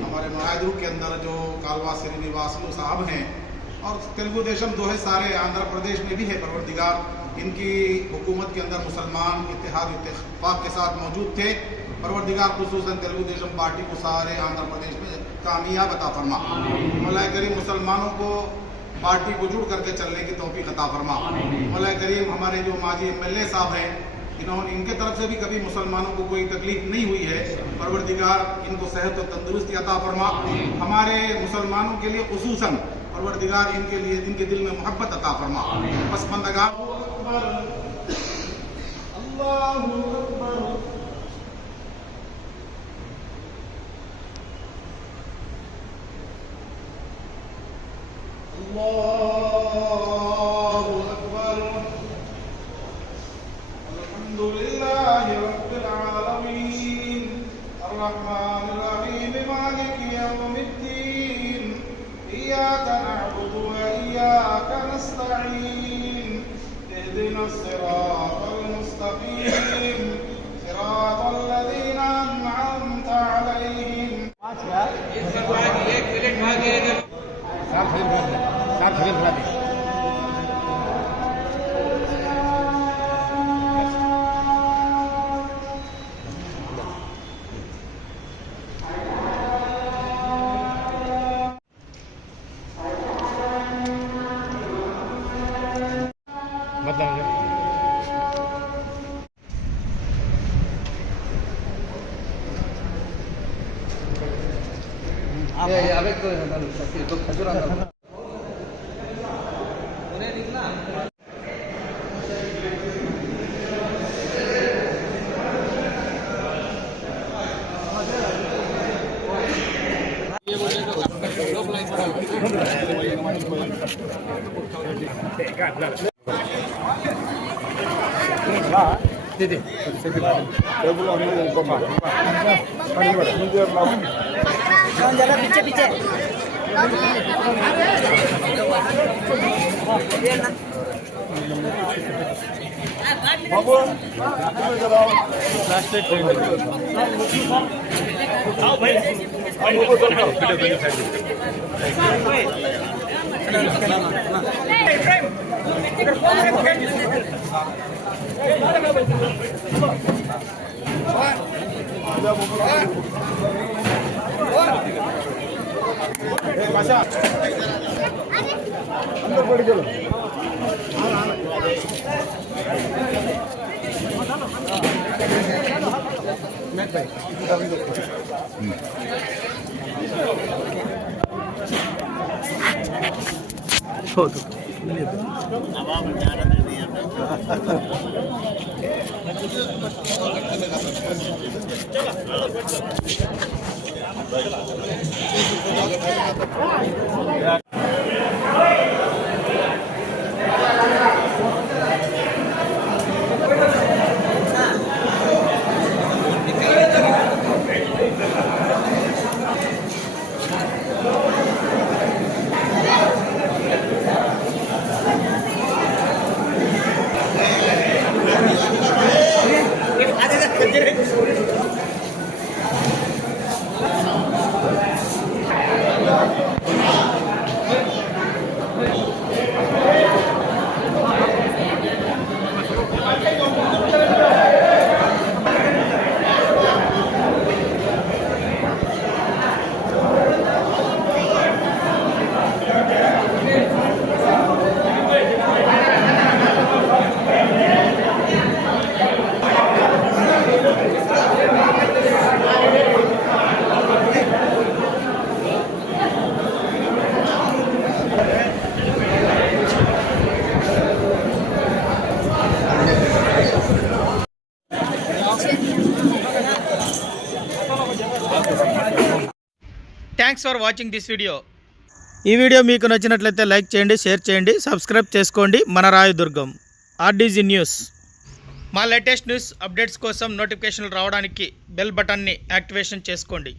हमारे महाजरू के अंदर जो कालवा श्रीनिवासलू साहब हैं और तेलुगु देशम जो है सारे आंध्र प्रदेश में भी है परवरदिगार, इनकी हुकूमत के अंदर मुसलमान इत्तेहाद इत्तेफाक के साथ मौजूद थे। परवरदिगार खुसूसन तेलुगु देशम पार्टी को सारे आंध्र प्रदेश में कामयाब अता फरमा। मौला करीम मुसलमानों को पार्टी को जुड़ करके चलने की तौफीक अता फरमा। मौला करीम हमारे जो माजी MLA साहब हैं, इनके तरफ से भी कभी मुसलमानों को कोई तकलीफ नहीं हुई है। परवरदिगार इनको सेहत और तंदुरुस्ती अता फरमा। हमारे मुसलमानों के लिए खुसूसन परवरदिगार इनके लिए इनके दिल में मोहब्बत अता फरमा। पसमंदगा अल्लाहू अकबर। अल्लाहू अकबर। अल्हम्दुलिल्लाहि रब्बिल आलमीन अर्रहमानिर रहीम मालिकि यौमिद्दीन इय्याका नअबुदु व इय्याका नस्तईन इहदिनस सिरातल मुस्तकीम सिरातल लज़ीना अनअमता अलैहिम। एक प्लेट भागे साथ खरीद तो खजूर दीदी जरा पीछे पीछे अंदर पड़ चलो thanks for watching this video. ఈ వీడియో మీకు నచ్చినట్లయితే లైక్ చేయండి, షేర్ చేయండి, సబ్స్క్రైబ్ చేసుకోండి. మన రాయదుర్గం ఆర్డీజీ న్యూస్. మా లేటెస్ట్ న్యూస్ అప్డేట్స్ కోసం నోటిఫికేషన్లు రావడానికి బెల్ బటన్ని యాక్టివేషన్ చేసుకోండి.